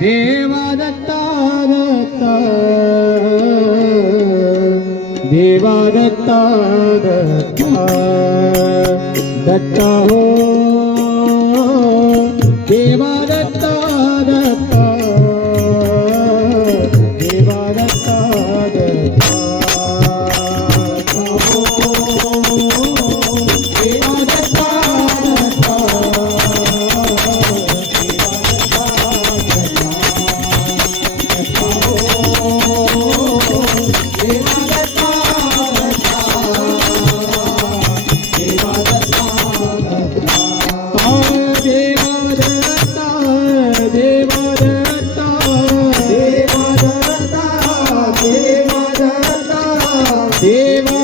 देवादत्ता दत्ता देवादत्ता दत्ता दत्ता हो देवा Devo